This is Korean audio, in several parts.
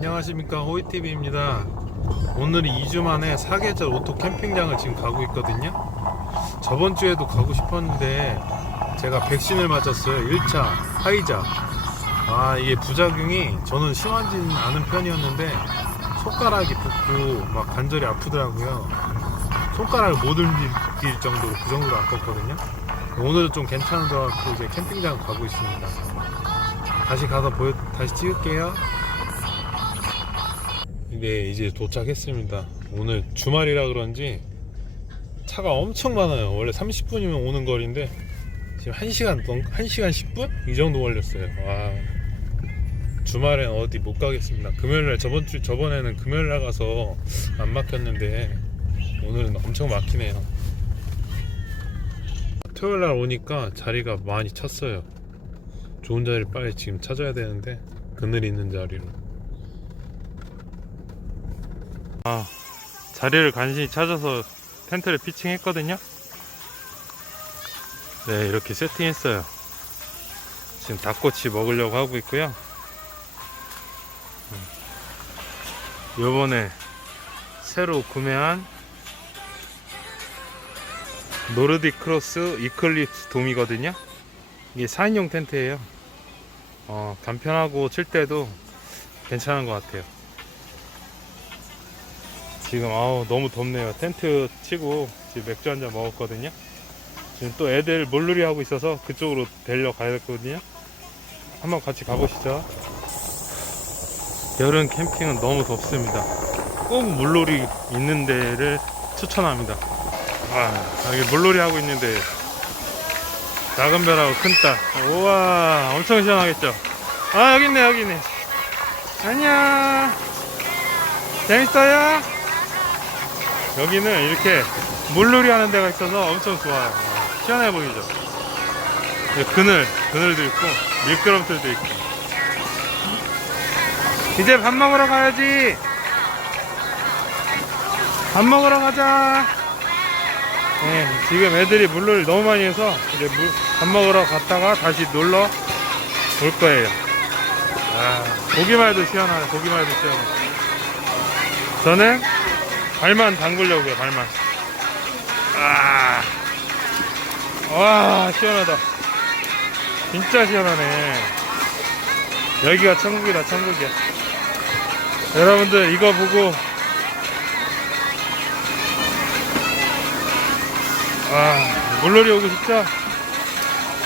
안녕하십니까. 호이TV입니다. 오늘이 2주 만에 사계절 오토 캠핑장을 지금 가고 있거든요. 저번 주에도 가고 싶었는데 제가 백신을 맞았어요. 1차 화이자. 아 이게 부작용이 저는 심하지는 않은 편이었는데 손가락이 붓고 막 관절이 아프더라고요. 손가락을 못 움직일 정도로 그 정도로 아팠거든요. 오늘은 좀 괜찮은 것 같고 이제 캠핑장 가고 있습니다. 다시 가서 보여 다시 찍을게요 네 이제 도착했습니다. 오늘 주말이라 그런지 차가 엄청 많아요. 원래 30분이면 오는 거리인데 지금 1시간 넘 1시간 10분? 이 정도 걸렸어요. 와. 주말엔 어디 못 가겠습니다. 금요일날 저번 주 저번에는 금요일날 가서 안 막혔는데 오늘은 엄청 막히네요. 토요일날 오니까 자리가 많이 찼어요. 좋은 자리를 빨리 지금 찾아야 되는데 그늘 있는 자리로 아 자리를 간신히 찾아서 텐트를 피칭했거든요. 네 이렇게 세팅했어요. 지금 닭꼬치 먹으려고 하고 있고요. 음. 요번에 새로 구매한 노르딕 크로스 이클립스 돔이거든요. 이게 4인용 텐트예요. 어, 간편하고 칠 때도 괜찮은 것 같아요 지금 아우 너무 덥네요. 텐트 치고 지금 맥주 한 잔 먹었거든요. 지금 또 애들 물놀이 하고 있어서 그쪽으로 데려가야 됐거든요. 한번 같이 가보시죠. 여름 캠핑은 너무 덥습니다. 꼭 물놀이 있는 데를 추천합니다. 아 여기 물놀이 하고 있는데 작은 별하고 큰 딸. 우와 엄청 시원하겠죠? 아 여기 있네 여기 있네. 안녕. 재밌어요? 여기는 이렇게 물놀이 하는 데가 있어서 엄청 좋아요 시원해 보이죠 네, 그늘 그늘도 있고 미끄럼틀도 있고 이제 밥 먹으러 가야지 밥 먹으러 가자 네, 지금 애들이 물놀이 너무 많이 해서 이제 물, 밥 먹으러 갔다가 다시 놀러 올 거예요. 아, 보기만 해도 시원하네. 보기만 해도 시원해. 저는 발만 담그려고요. 발만. 아, 와 시원하다. 진짜 시원하네. 여기가 천국이다. 천국이야. 여러분들 이거 보고 아, 물놀이 오고 싶죠?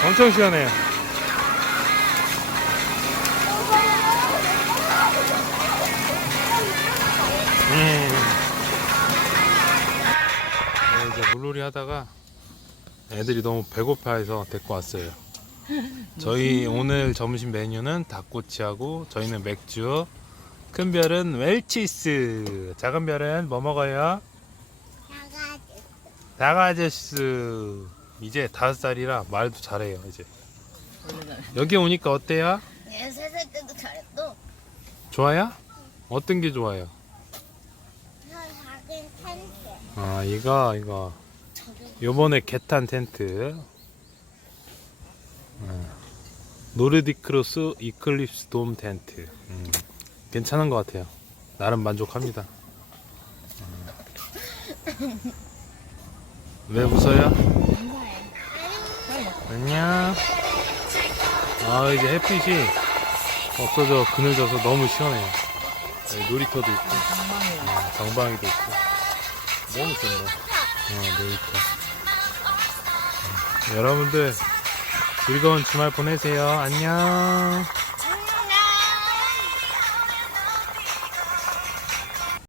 엄청 시원해요. 이제 물놀이 하다가 애들이 너무 배고파해서 데리고 왔어요. 저희 오늘 점심 메뉴는 닭꼬치하고 저희는 맥주, 큰 별은 웰치스, 작은 별은 뭐 먹어요? 나가제스 이제 다섯 살이라 말도 잘해요 이제 여기 오니까 어때요? 내가 세살 때도 잘했어. 좋아요? 어떤 게 좋아요? 아 이거 이거 요번에 개탄 텐트 어, 노르딕 크로스 이클립스 돔 텐트 음, 괜찮은 것 같아요 나름 만족합니다 음. 왜 웃어요? 안녕. 아 이제 햇빛이 없어져 그늘져서 너무 시원해요. 여기 놀이터도 있고, 어, 방방이도 있고, 너무 좋네. 어, 놀이터. 음, 여러분들 즐거운 주말 보내세요. 안녕.